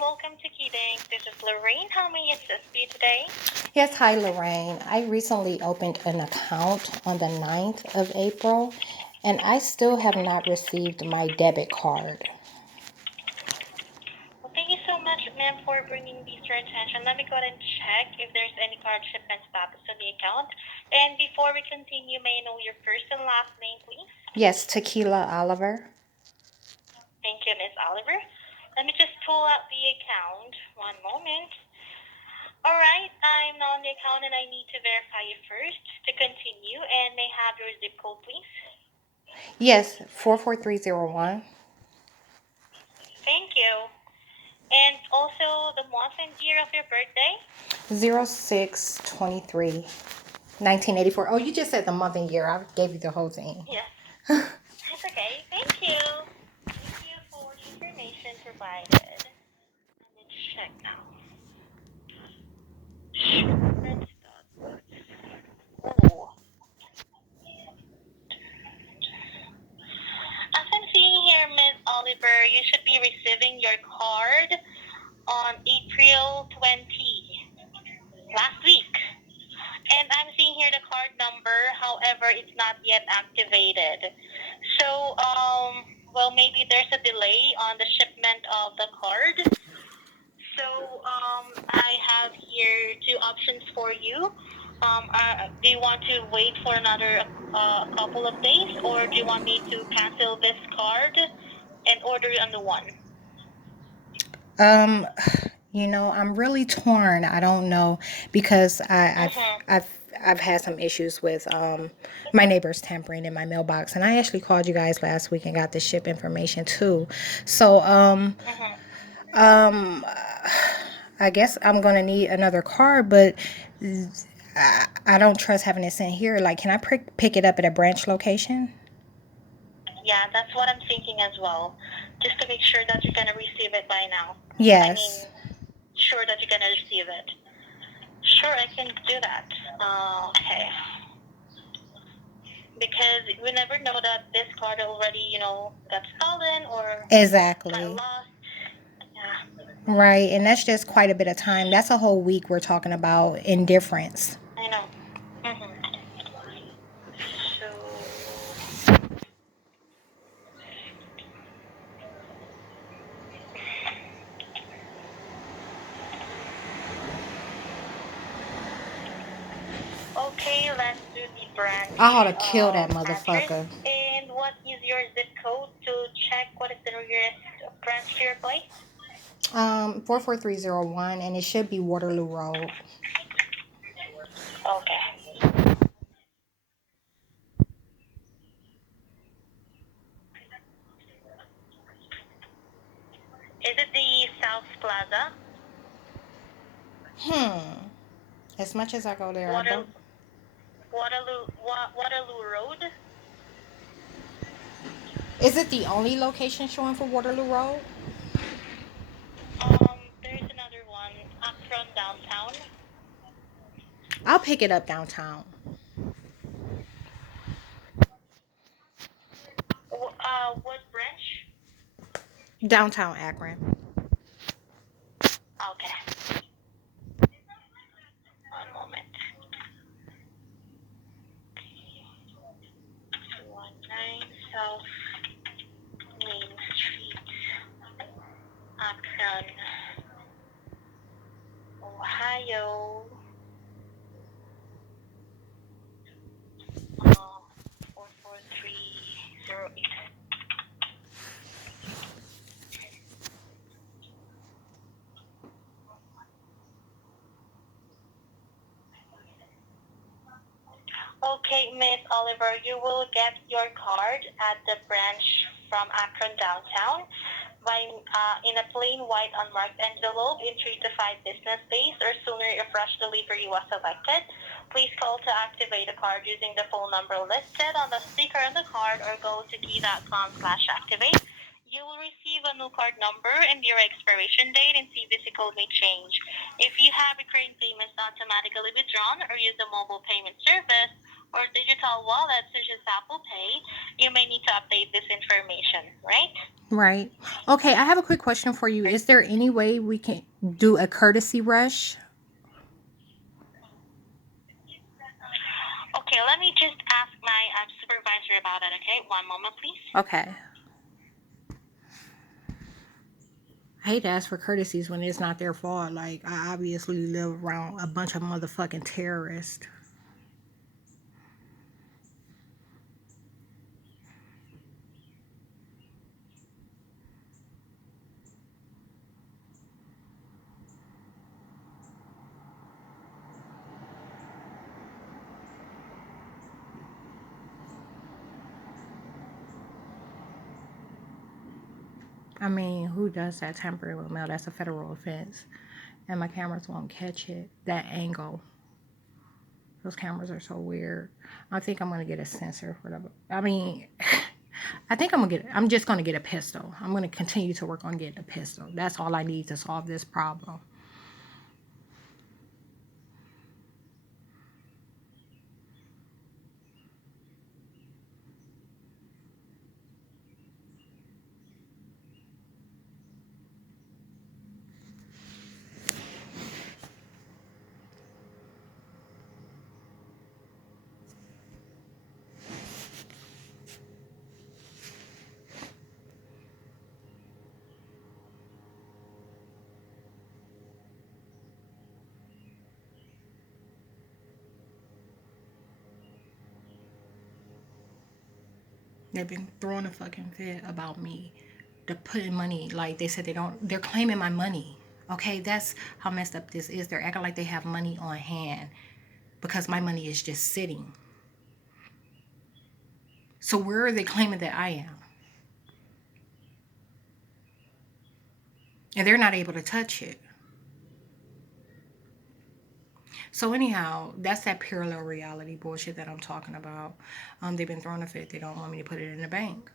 welcome to Keating. This is Lorraine. How may I assist you today? Yes, hi Lorraine. I recently opened an account on the 9th of April and I still have not received my debit card. Well, thank you so much, ma'am, for bringing this to our attention. Let me go ahead and check if there's any card shipment status on the account. And before we continue, may I know your first and last name, please? Yes, Tequila Oliver. Thank you, Miss Oliver. Let me just pull out the account. One moment. All right, I'm now on the account and I need to verify you first to continue. And may I have your zip code, please? Yes, 44301. Thank you. And also the month and year of your birthday? 0623 1984. Oh, you just said the month and year. I gave you the whole thing. Yes. That's okay. Thank you. Thank you for the information provided. Let me check now. Shipment status. Oh. As I'm seeing here, Ms. Oliver, you should be receiving your card on April 20, last week. And I'm seeing here the card number, however, it's not yet activated. So, well, maybe there's a delay on the shipment of the card. So, I have here two options for you. Do you want to wait for another couple of days, or do you want me to cancel this card and order a new one? I'm really torn. I don't know because Mm-hmm. I've had some issues with my neighbors tampering in my mailbox, and I actually called you guys last week and got the ship information too. So Mm-hmm. I guess I'm gonna need another card, but I don't trust having it sent here. Like, can I pick it up at a branch location? Yeah, that's what I'm thinking as well. Just to make sure that you're gonna receive it by now. I mean, Yes. sure that you're gonna receive it. Sure, I can do that. Okay. Because we never know that this card already, got stolen or got Exactly. lost. Yeah, Right, and that's just quite a bit of time. That's a whole week we're talking about indifference. I know. Mm-hmm. So, okay, let's do the branch I ought to kill that address. motherfucker. And what is your zip code to check what is the nearest branch to your place? 44301, and it should be Waterloo Road. Okay. Is it the South Plaza? As much as I go there, I Water, don't. Waterloo Road? Is it the only location showing for Waterloo Road? There's another one, Akron downtown. I'll pick it up downtown. What branch? Downtown Akron. Okay. One moment. 19 South Main Street, Akron, Ohio. 44308. Okay, Miss Oliver, you will get your card at the branch from Akron downtown by in a plain white unmarked envelope in 3 to 5 business days or sooner if rush delivery was selected. Please call to activate the card using the phone number listed on the sticker on the card or go to key.com/activate. You will receive a new card number and your expiration date, and CVC code may change. If you have recurring payments automatically withdrawn or use a mobile payment service, or digital wallet such as Apple Pay, you may need to update this information, right? Right. Okay, I have a quick question for you. Is there any way we can do a courtesy rush? Okay, let me just ask my supervisor about it, okay? One moment, please. Okay. I hate to ask for courtesies when it's not their fault. Like, I obviously live around a bunch of motherfucking terrorists. I mean, who does that tampering with mail? That's a federal offense. And my cameras won't catch it. That angle. Those cameras are so weird. I think I'm going to get a sensor for the... I mean... I think I'm just going to get a pistol. I'm going to continue to work on getting a pistol. That's all I need to solve this problem. They've been throwing a fucking fit about me. They're putting money, like they said they're claiming my money. Okay, that's how messed up this is. They're acting like they have money on hand because my money is just sitting. So where are they claiming that I am? And they're not able to touch it. So anyhow, that's that parallel reality bullshit that I'm talking about. They've been throwing a fit. They don't want me to put it in the bank.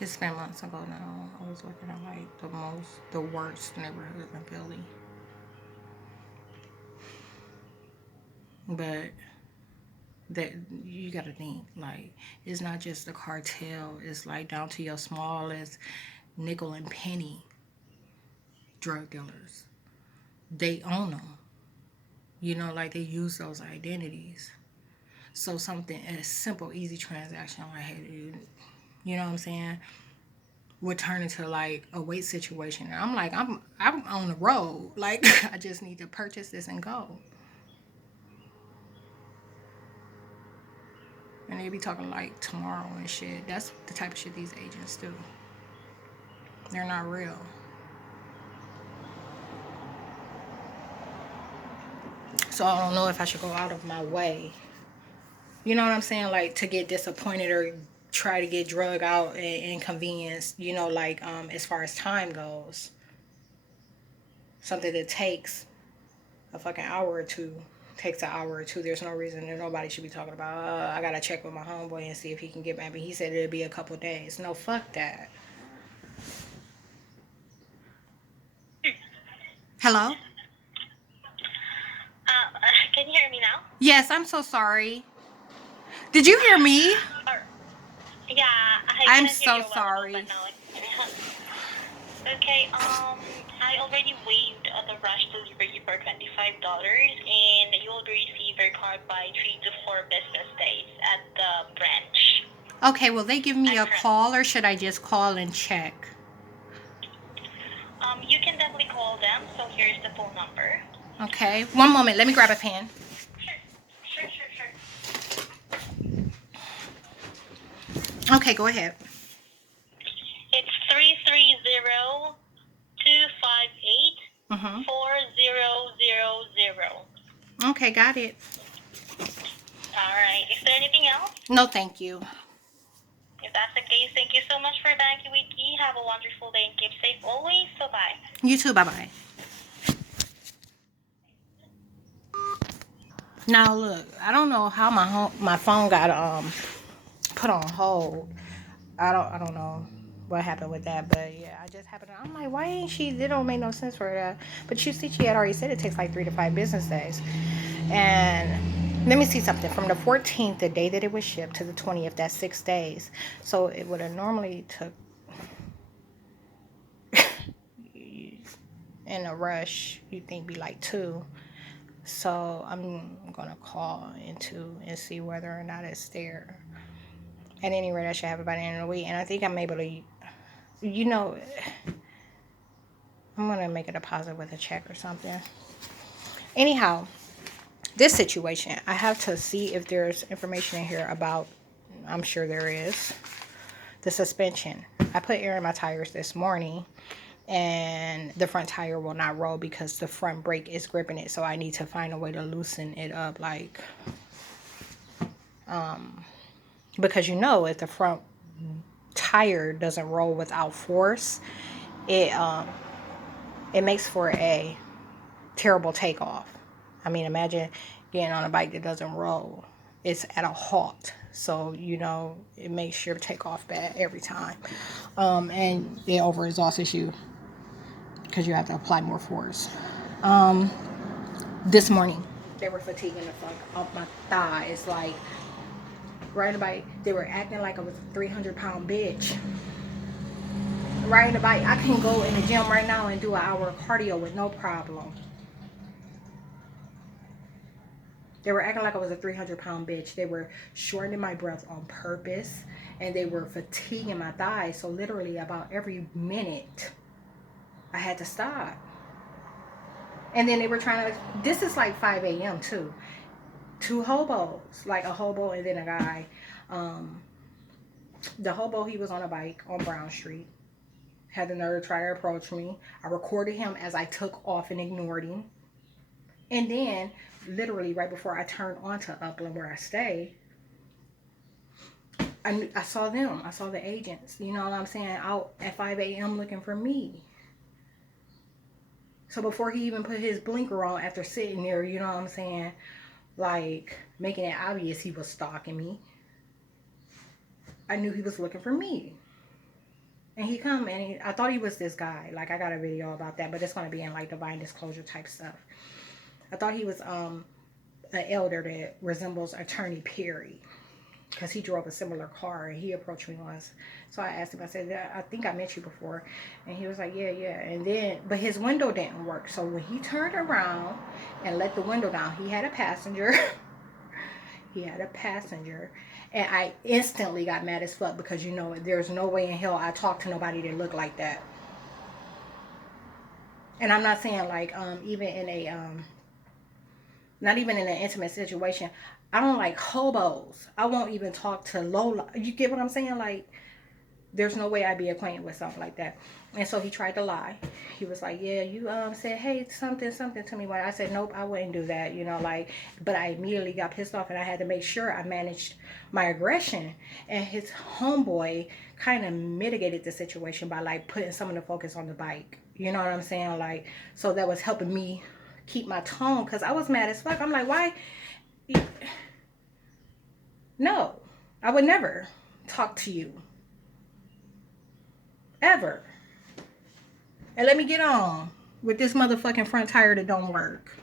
It's been months ago now. I was working in like the worst neighborhood in Philly. But that you gotta think, like, it's not just the cartel, it's like down to your smallest nickel and penny drug dealers. They own them. You know, like they use those identities. So something a simple, easy transaction like, hey, dude, you know what I'm saying, would turn into like a weight situation. And I'm like, I'm on the road. Like I just need to purchase this and go. And they be talking like tomorrow and shit. That's the type of shit these agents do. They're not real. So I don't know if I should go out of my way. You know what I'm saying? Like to get disappointed or try to get drug out and inconvenienced, you know, like as far as time goes. Something that takes a fucking hour or two takes an hour or two. There's no reason that nobody should be talking about, I gotta check with my homeboy and see if he can get back. But he said it'll be a couple days. No, fuck that. Hello? Can you hear me now? Yes, I'm so sorry. Did you hear me? Or, yeah, I I'm couldn't hear so you well enough, sorry. but now okay, I already waived the rush delivery for $25, and you will receive your card by 3 to 4 business days at the branch. Okay, will they give me a call or should I just call and check? You can definitely call them, so here's the phone number. Okay, one moment. Let me grab a pen. Sure. Okay, go ahead. It's 330-258-4000. Okay, got it. All right. Is there anything else? No, thank you. If that's the case, thank you so much for Banky Wiki. Have a wonderful day and keep safe always. Bye-bye. You too. Bye-bye. Now look, I don't know how my phone got put on hold. I don't know what happened with that, but yeah, I just happened. I'm like, why ain't she? It don't make no sense for that. But you see, she had already said it takes like 3 to 5 business days. And let me see something. From the 14th, the day that it was shipped, to the 20th, that's 6 days. So it would have normally took in a rush. You think be like 2. So I'm gonna call into and see whether or not it's there. At any rate, I should have it by the end of the week. And I think I'm able to, you know, I'm gonna make a deposit with a check or something. Anyhow, this situation, I have to see if there's information in here about, I'm sure there is, the suspension. I put air in my tires this morning, and the front tire will not roll because the front brake is gripping it. So I need to find a way to loosen it up, like, because you know, if the front tire doesn't roll without force, it makes for a terrible takeoff. I mean, imagine getting on a bike that doesn't roll. It's at a halt. So, you know, it makes your takeoff bad every time. And it over exhausts you because you have to apply more force. This morning, they were fatiguing the fuck off my thighs. Like, riding a bike, they were acting like I was a 300-pound bitch. Riding a bike, I can go in the gym right now and do an hour of cardio with no problem. They were acting like I was a 300-pound bitch. They were shortening my breath on purpose, and they were fatiguing my thighs. So literally about every minute, I had to stop. And then they were trying to, this is like 5 a.m. too. 2 hobos, like a hobo and then a guy. The hobo, he was on a bike on Brown Street. Had the nerve to try to approach me. I recorded him as I took off and ignored him. And then, literally right before I turned onto Upland where I stay, I saw them. I saw the agents, you know what I'm saying, out at 5 a.m. looking for me. So before he even put his blinker on after sitting there, you know what I'm saying, like making it obvious he was stalking me, I knew he was looking for me. And he come and I thought he was this guy. Like, I got a video about that, but it's going to be in like divine disclosure type stuff. I thought he was an elder that resembles Attorney Perry, because he drove a similar car and he approached me once. So I asked him, I said, I think I met you before. And he was like, yeah. And then, but his window didn't work. So when he turned around and let the window down, he had a passenger. He had a passenger. And I instantly got mad as fuck because, you know, there's no way in hell I talk to nobody that looked like that. And I'm not saying like, even in a, not even in an intimate situation, I don't like hobos. I won't even talk to Lola. You get what I'm saying? Like, there's no way I'd be acquainted with something like that. And so he tried to lie. He was like, yeah, you said, hey, something to me. I said, nope, I wouldn't do that, you know, like, but I immediately got pissed off and I had to make sure I managed my aggression. And his homeboy kind of mitigated the situation by like putting some of the focus on the bike. You know what I'm saying? Like, so that was helping me keep my tone, because I was mad as fuck. I'm like, why? No, I would never talk to you. Ever. And let me get on with this motherfucking front tire that don't work.